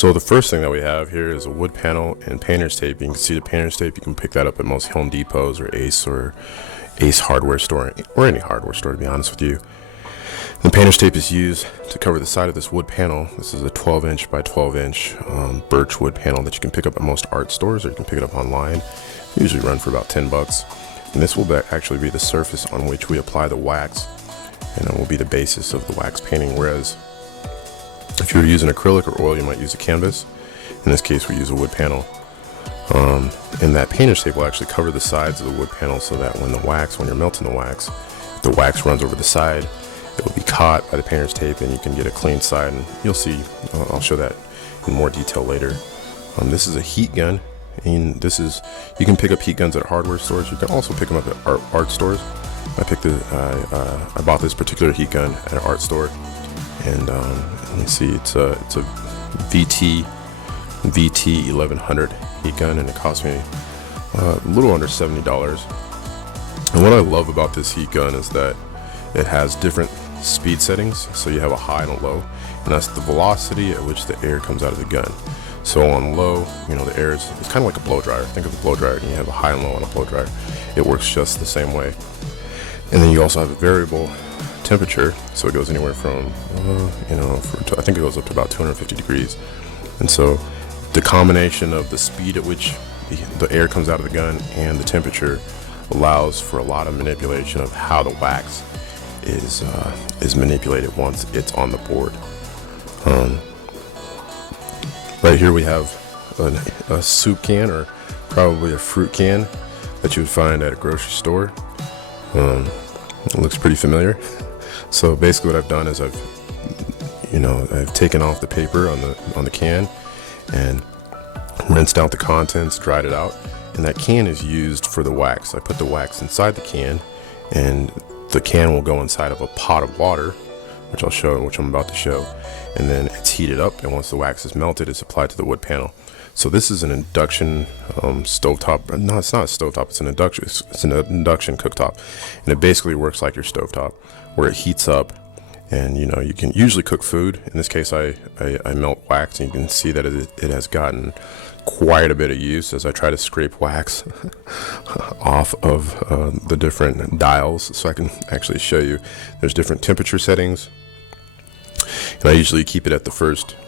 So the first thing that we have here is a wood panel and painter's tape. You can see the painter's tape. You can pick that up at most Home Depots or Ace hardware store, or any hardware store, to be honest with you. The painter's tape is used to cover the side of this wood panel. This is a 12-inch by 12-inch birch wood panel that you can pick up at most art stores, or you can pick it up online. They usually run for about 10 bucks. And this will actually be the surface on which we apply the wax, and it will be the basis of the wax painting. Whereas if you're using acrylic or oil, you might use a canvas. In this case, we use a wood panel. And that painter's tape will actually cover the sides of the wood panel so that when you're melting the wax runs over the side, it will be caught by the painter's tape and you can get a clean side. And you'll see, I'll show that in more detail later. This is a heat gun, and you can pick up heat guns at hardware stores. You can also pick them up at art stores. I bought this particular heat gun at an art store, and let's see, it's a VT 1100 heat gun, and it cost me a little under $70. And what I love about this heat gun is that it has different speed settings. So you have a high and a low, and that's the velocity at which the air comes out of the gun. So on low, the air it's kind of like a blow dryer. Think of a blow dryer, and you have a high and low on a blow dryer. It works just the same way. And then you also have a variable temperature, so it goes anywhere from I think it goes up to about 250 degrees. And so the combination of the speed at which the air comes out of the gun and the temperature allows for a lot of manipulation of how the wax is manipulated once it's on the board. Right here we have a soup can, or probably a fruit can, that you would find at a grocery store. It looks pretty familiar. So basically what I've done is I've taken off the paper on the can and rinsed out the contents, dried it out, and that can is used for the wax. I put the wax inside the can, and the can will go inside of a pot of water, which I'm about to show, and then it's heated up, and once the wax is melted, it's applied to the wood panel. So this is an induction stovetop. No, it's not a stovetop. It's an induction cooktop, and it basically works like your stovetop, where it heats up, and you can usually cook food. In this case, I melt wax, and you can see that it has gotten quite a bit of use as I try to scrape wax off of the different dials, so I can actually show you. There's different temperature settings, and I usually keep it at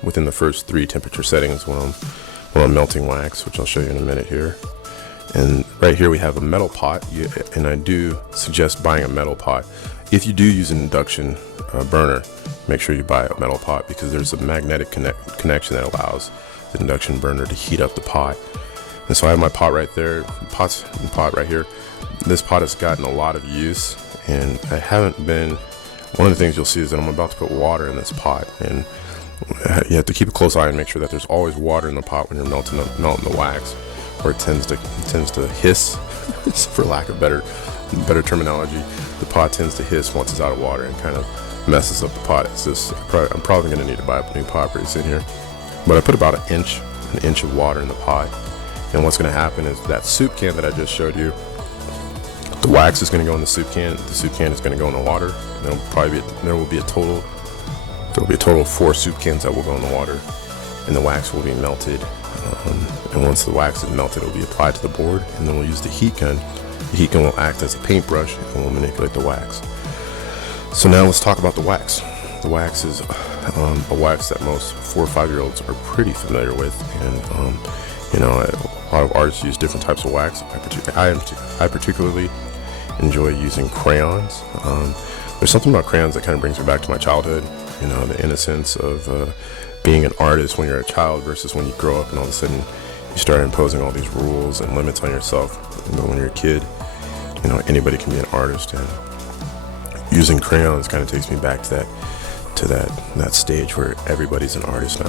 within the first 3 temperature settings when I'm melting wax, which I'll show you in a minute here. And right here we have a metal pot, and I do suggest buying a metal pot. If you do use an induction burner, make sure you buy a metal pot, because there's a magnetic connection that allows the induction burner to heat up the pot. And so I have my pot right there, pot right here. This pot has gotten a lot of use, and one of the things you'll see is that I'm about to put water in this pot, and you have to keep a close eye and make sure that there's always water in the pot when you're melting the wax, or it tends to hiss, for lack of better terminology. The pot tends to hiss once it's out of water and kind of messes up the pot. I'm probably going to need to buy a new pot pretty soon here. But I put about an inch of water in the pot, and what's going to happen is that soup can that I just showed you, the wax is going to go in the soup can. The soup can is going to go in the water, and there will be a total of 4 soup cans that will go in the water, and the wax will be melted. And once the wax is melted, it will be applied to the board, and then we'll use the heat gun. The heat gun will act as a paintbrush and will manipulate the wax. So now let's talk about the wax. The wax is a wax that most 4 or 5-year-olds are pretty familiar with, and a lot of artists use different types of wax. I particularly enjoy using crayons. There's something about crayons that kind of brings me back to my childhood. The innocence of being an artist when you're a child versus when you grow up and all of a sudden you start imposing all these rules and limits on yourself. When you're a kid, anybody can be an artist, and using crayons kind of takes me back to that stage where everybody's an artist, and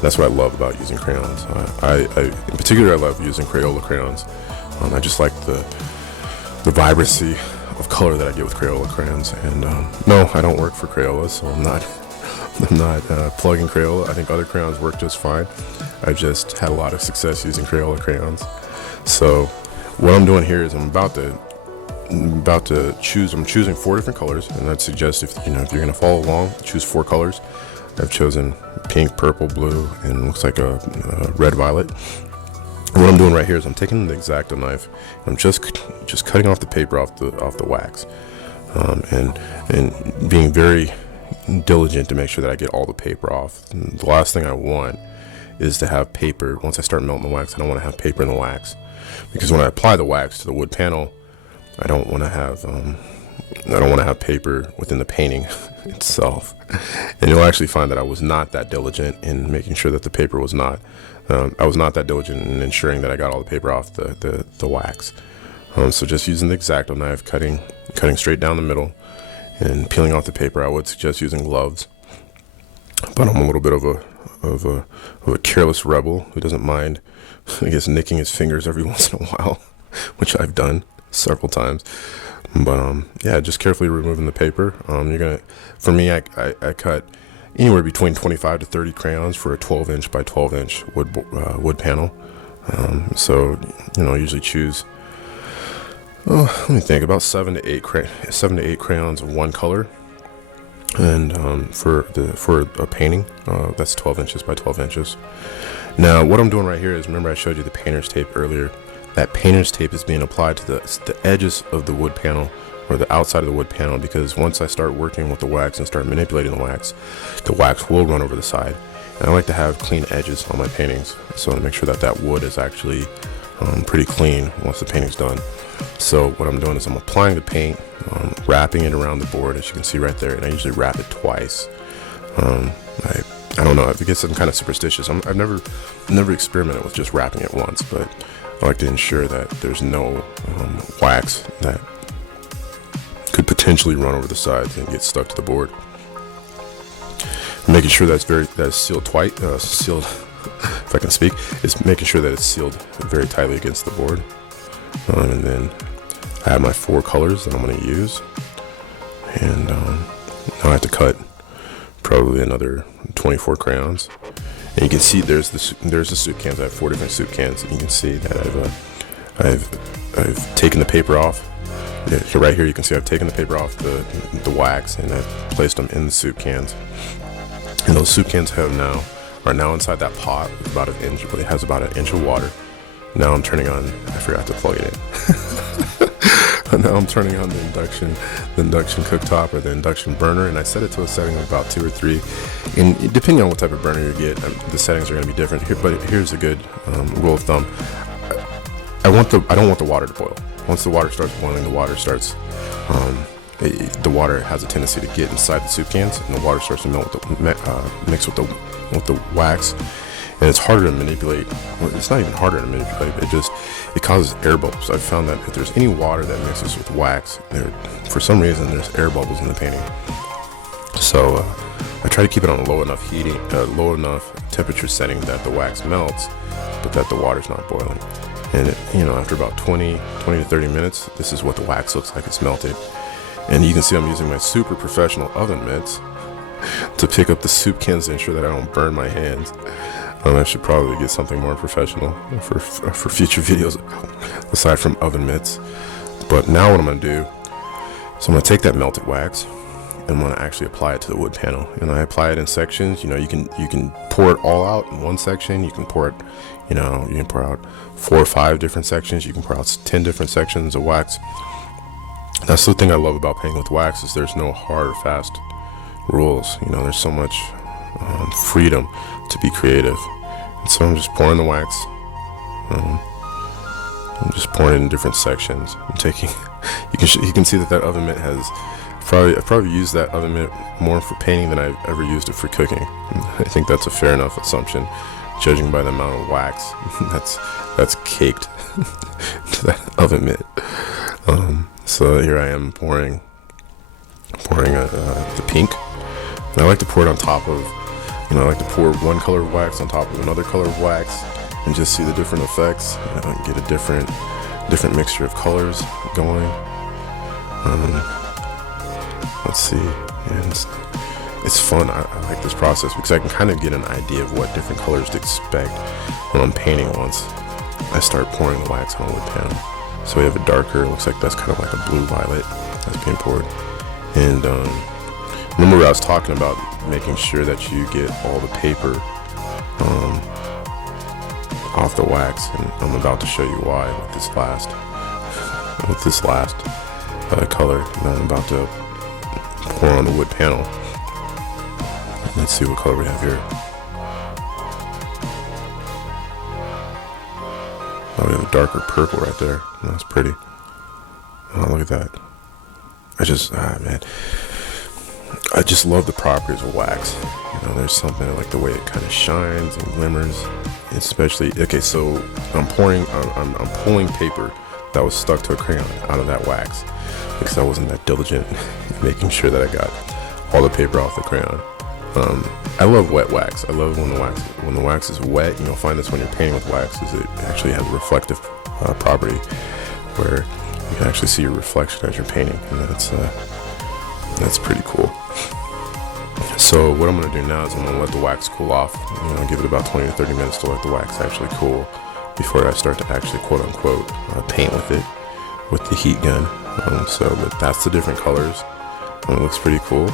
that's what I love about using crayons. In particular, I love using Crayola crayons. I just like the vibrancy of color that I get with Crayola crayons. And no, I don't work for Crayola, so I'm not plugging Crayola. I think other crayons work just fine. I've just had a lot of success using Crayola crayons. So what I'm doing here is I'm choosing 4 different colors, and I'd suggest if you're going to follow along, choose 4 colors. I've chosen pink, purple, blue, and looks like a red violet. And what I'm doing right here is I'm taking the X-Acto knife, and I'm just cutting off the paper off the wax, and being very diligent to make sure that I get all the paper off. And the last thing I want is to have paper. Once I start melting the wax, I don't want to have paper in the wax, because when I apply the wax to the wood panel, I don't want to have paper within the painting itself. And you'll actually find that I was not that diligent in making sure that the paper was not. I was not that diligent in ensuring that I got all the paper off the wax. So just using the X-Acto knife, cutting straight down the middle, and peeling off the paper. I would suggest using gloves, but I'm a little bit of a careless rebel who doesn't mind, I guess, nicking his fingers every once in a while, which I've done several times. But yeah, just carefully removing the paper. For me, I cut anywhere between 25 to 30 crayons for a 12-inch by 12-inch wood panel. So I usually choose, let me think, about 7 to 8 crayons of one color. And for a painting, that's 12 inches by 12 inches. Now, what I'm doing right here is, remember I showed you the painter's tape earlier. That painter's tape is being applied to the edges of the wood panel, or the outside of the wood panel, because once I start working with the wax and start manipulating the wax will run over the side. And I like to have clean edges on my paintings, so to make sure that wood is actually pretty clean once the painting's done. So what I'm doing is I'm applying the paint, wrapping it around the board, as you can see right there, and I usually wrap it twice. I don't know, I guess I'm kind of superstitious. I've never experimented with just wrapping it once, but I like to ensure that there's no wax that could potentially run over the sides and get stuck to the board. Making sure that's sealed sealed, if I can speak, is making sure that it's sealed very tightly against the board. And then I have my 4 colors that I'm going to use, and now I have to cut probably another 24 crayons. And you can see there's the soup cans. I have 4 different soup cans, and you can see that I've taken the paper off. Right here you can see I've taken the paper off the wax, and I've placed them in the soup cans. And those soup cans are now inside that pot with about an inch. It has about an inch of water. Now I'm turning on, I forgot to plug it in. Now I'm turning on the induction cooktop, or the induction burner, and I set it to a setting of about 2 or 3. And depending on what type of burner you get, the settings are going to be different. But here's a good rule of thumb. I don't want the water to boil. Once the water starts boiling, the water has a tendency to get inside the soup cans, and the water starts to mix with the wax. And it's harder to manipulate. Well, it's not even harder to manipulate. It causes air bubbles. I've found that if there's any water that mixes with wax, for some reason there's air bubbles in the painting. So I try to keep it on a low enough temperature setting that the wax melts, but that the water's not boiling. And after about 20 to 30 minutes, this is what the wax looks like. It's melted. And you can see I'm using my super professional oven mitts to pick up the soup cans to ensure that I don't burn my hands. I should probably get something more professional for future videos aside from oven mitts. But now what I'm going to do is I'm going to take that melted wax, and I'm going to actually apply it to the wood panel. And I apply it in sections. You can pour it all out in one section. You can pour it, you can pour out 4 or 5 different sections. You can pour out 10 different sections of wax. That's the thing I love about painting with wax, is there's no hard or fast rules. There's so much freedom to be creative. And so I'm just pouring the wax. I'm just pouring it in different sections. I'm taking. You can see that oven mitt has. I've probably used that oven mitt more for painting than I've ever used it for cooking. I think that's a fair enough assumption, judging by the amount of wax that's caked to that oven mitt. So here I am pouring the pink, and I like to pour it on top of. I like to pour one color of wax on top of another color of wax, and just see the different effects. Get a different mixture of colors going. Let's see. And it's fun. I like this process because I can kind of get an idea of what different colors to expect when I'm painting once I start pouring the wax on a wood panel. So we have a darker, looks like that's kind of like a blue violet that's being poured. And Remember I was talking about making sure that you get all the paper off the wax, and I'm about to show you why with this last color that I'm about to pour on the wood panel. Let's see what color we have here. Oh, we have a darker purple right there. That's pretty. Oh, look at that. I just love the properties of wax. You know, there's something I like the way it kind of shines and glimmers. Especially, okay, so I'm pulling paper that was stuck to a crayon out of that wax because I wasn't that diligent in making sure that I got all the paper off the crayon. I love wet wax. I love when the wax is wet. And you'll find this when you're painting with wax, is it actually has a reflective property where you can actually see your reflection as you're painting, and that's pretty cool. So what I'm going to do now is I'm going to let the wax cool off. You know, give it about 20 to 30 minutes to let the wax actually cool before I start to actually quote unquote paint with it with the heat gun. But that's the different colors. It looks pretty cool.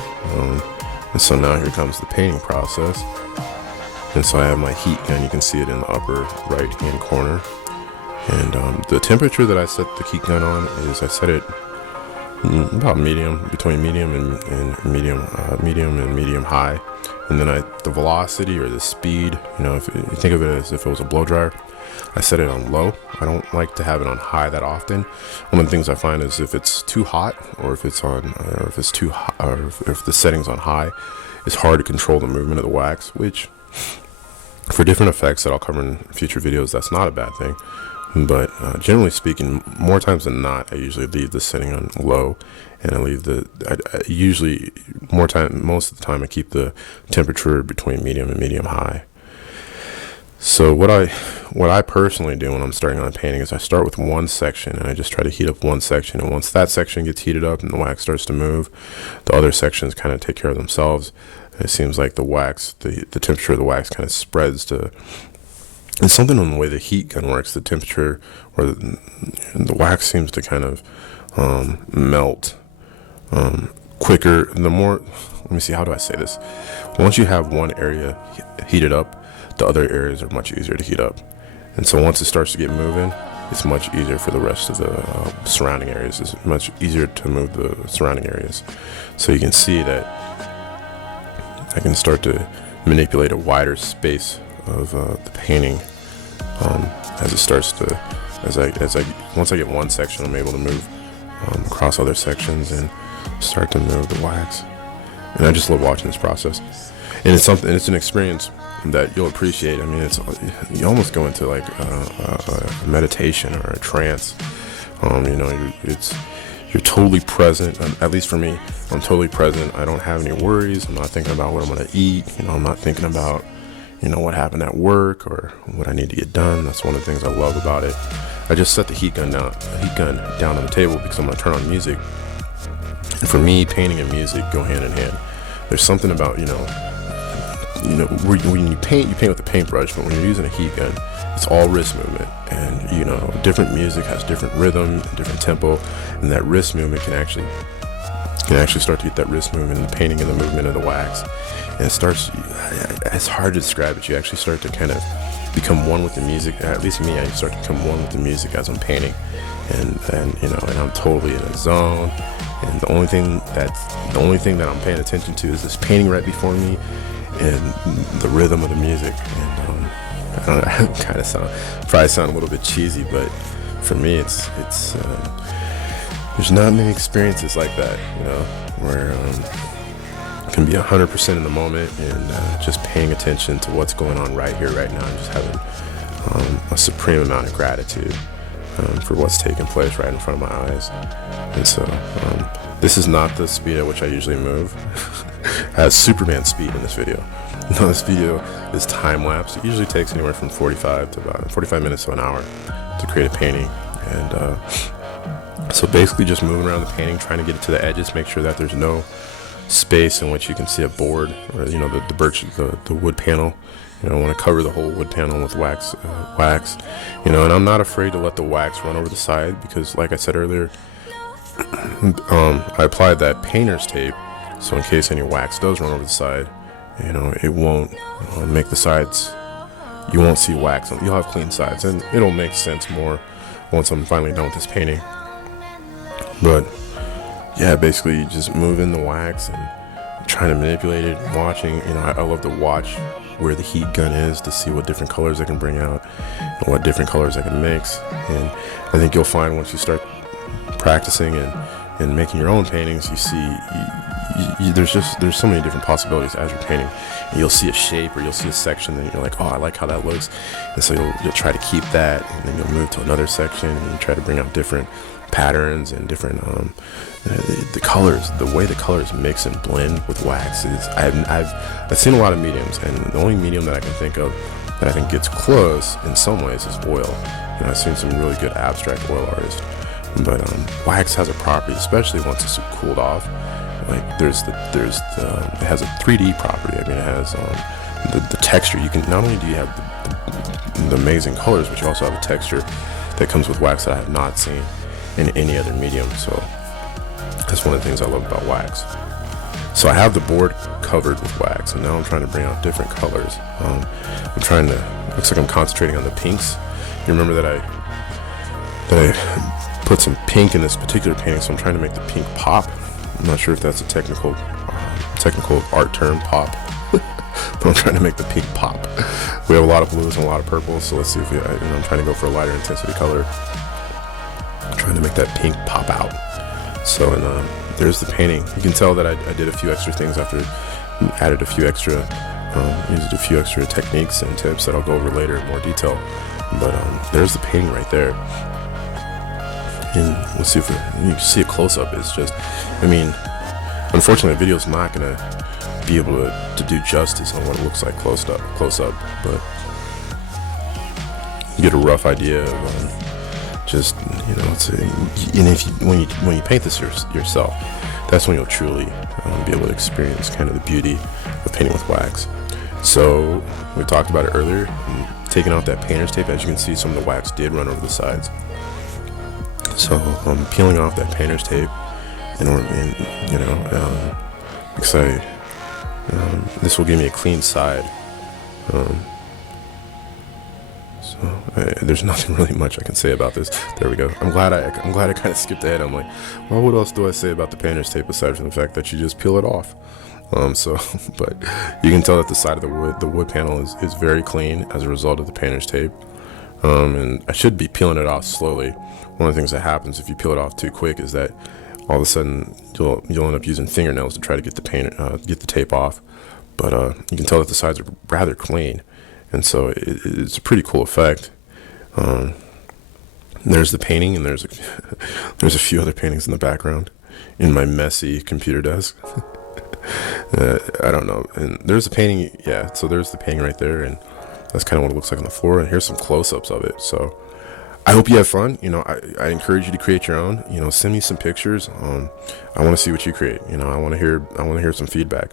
And so now here comes the painting process. And so I have my heat gun. You can see it in the upper right hand corner. And the temperature that I set the heat gun on is I set it about medium, between medium and medium high. And then the velocity or the speed, you know, if you think of it as if it was a blow dryer, I set it on low. I don't like to have it on high that often. One of the things I find is if it's too hot, or if it's too hot, or if the setting's on high, it's hard to control the movement of the wax, which for different effects that I'll cover in future videos, that's not a bad thing. But generally speaking, more times than not, I usually leave the setting on low, and I leave most of the time I keep the temperature between medium and medium high. So what I personally do when I'm starting on a painting is I start with one section, and I just try to heat up one section, and once that section gets heated up and the wax starts to move, the other sections kind of take care of themselves. And it seems like the wax, the temperature of the wax kind of spreads to. It's something on the way the heat gun works, the temperature, or the wax seems to kind of melt quicker. The more, let me see, how do I say this? Once you have one area heated up, the other areas are much easier to heat up. And so once it starts to get moving, it's much easier for the rest of the surrounding areas. It's much easier to move the surrounding areas. So you can see that I can start to manipulate a wider space of the painting as it starts to, once I get one section, I'm able to move across other sections and start to move the wax. And I just love watching this process. And it's an experience that you'll appreciate. I mean, you almost go into like a meditation or a trance. You know, you're totally present. At least for me, I'm totally present. I don't have any worries. I'm not thinking about what I'm going to eat. You know, I'm not thinking about, you know, what happened at work or what I need to get done. That's one of the things I love about it. I just set the heat gun down on the table because I'm going to turn on music. And for me, painting and music go hand in hand. There's something about, you know, when you paint with a paintbrush, but when you're using a heat gun, it's all wrist movement. And, you know, different music has different rhythm and different tempo, and that wrist movement can actually start to get that wrist movement in the painting and the movement of the wax. And it's hard to describe, but you actually start to kind of become one with the music. At least me, I start to become one with the music as I'm painting, and you know, and I'm totally in a zone. And the only thing that I'm paying attention to is this painting right before me and the rhythm of the music. And I don't know, I kind of probably sound a little bit cheesy, but for me, it's there's not many experiences like that, you know, where I can be 100% in the moment and just paying attention to what's going on right here, right now, and just having a supreme amount of gratitude for what's taking place right in front of my eyes. And so this is not the speed at which I usually move. I have Superman speed in this video. No, this video is time-lapse. It usually takes anywhere from 45 to about 45 minutes to an hour to create a painting. And so basically just moving around the painting, trying to get it to the edges, make sure that there's no space in which you can see a board or, you know, the birch, the wood panel. You know, I want to cover the whole wood panel with wax, you know, and I'm not afraid to let the wax run over the side because, like I said earlier, I applied that painter's tape So in case any wax does run over the side, it won't make the sides, you won't see wax. You'll have clean sides, and it'll make sense more once I'm finally done with this painting. But yeah, basically just moving the wax and trying to manipulate it, watching. I love to watch where the heat gun is to see what different colors I can bring out and what different colors I can mix. And I think you'll find once you start practicing and making your own paintings, you see there's so many different possibilities as you're painting. And you'll see a shape or you'll see a section that you're like, oh, I like how that looks, and so you'll try to keep that, and then you'll move to another section and you try to bring out different patterns and different the colors. The way the colors mix and blend with wax is, I've seen a lot of mediums, and the only medium that I can think of that I think gets close in some ways is oil. I've seen some really good abstract oil artists, but wax has a property, especially once it's cooled off. Like it has a 3D property. I mean, it has the texture. You can, not only do you have the amazing colors, but you also have a texture that comes with wax that I have not seen in any other medium. So that's one of the things I love about wax. So I have the board covered with wax, and now I'm trying to bring out different colors. Looks like I'm concentrating on the pinks. You remember that I put some pink in this particular painting, so I'm trying to make the pink pop. I'm not sure if that's a technical art term, pop, but I'm trying to make the pink pop. We have a lot of blues and a lot of purples, so let's see if I'm trying to go for a lighter intensity color. I'm trying to make that pink pop out. So, and there's the painting. You can tell that I did a few extra things after, added a few extra, used a few extra techniques and tips that I'll go over later in more detail. But there's the painting right there. And let's see if you see a close-up. It's just, unfortunately, the video's not gonna be able to do justice on what it looks like close up, but you get a rough idea of just, when you paint this yourself, that's when you'll truly be able to experience kind of the beauty of painting with wax. So we talked about it earlier, taking off that painter's tape. As you can see, some of the wax did run over the sides. So I'm peeling off that painter's tape, excited. This will give me a clean side. There's nothing really much I can say about this. There we go. I'm glad I kind of skipped ahead. I'm like, well, what else do I say about the painter's tape aside from the fact that you just peel it off? But you can tell that the side of the wood panel is very clean as a result of the painter's tape. And I should be peeling it off slowly. One of the things that happens if you peel it off too quick is that all of a sudden you'll end up using fingernails to try to get the tape off. But you can tell that the sides are rather clean, and so it's a pretty cool effect. There's the painting, and there's a few other paintings in the background in my messy computer desk. I don't know. And there's a painting, yeah. So there's the painting right there, and that's kind of what it looks like on the floor. And here's some close-ups of it. So I hope you have fun. I encourage you to create your own. Send me some pictures. I want to see what you create. I want to hear some feedback.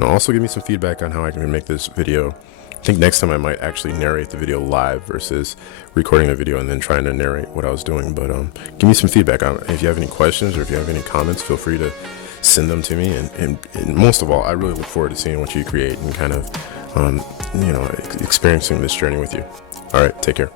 Also give me some feedback on how I can make this video. I think next time I might actually narrate the video live versus recording the video and then trying to narrate what I was doing. But give me some feedback. If you have any questions or if you have any comments, feel free to send them to me. And most of all, I really look forward to seeing what you create and kind of, experiencing this journey with you. All right, take care.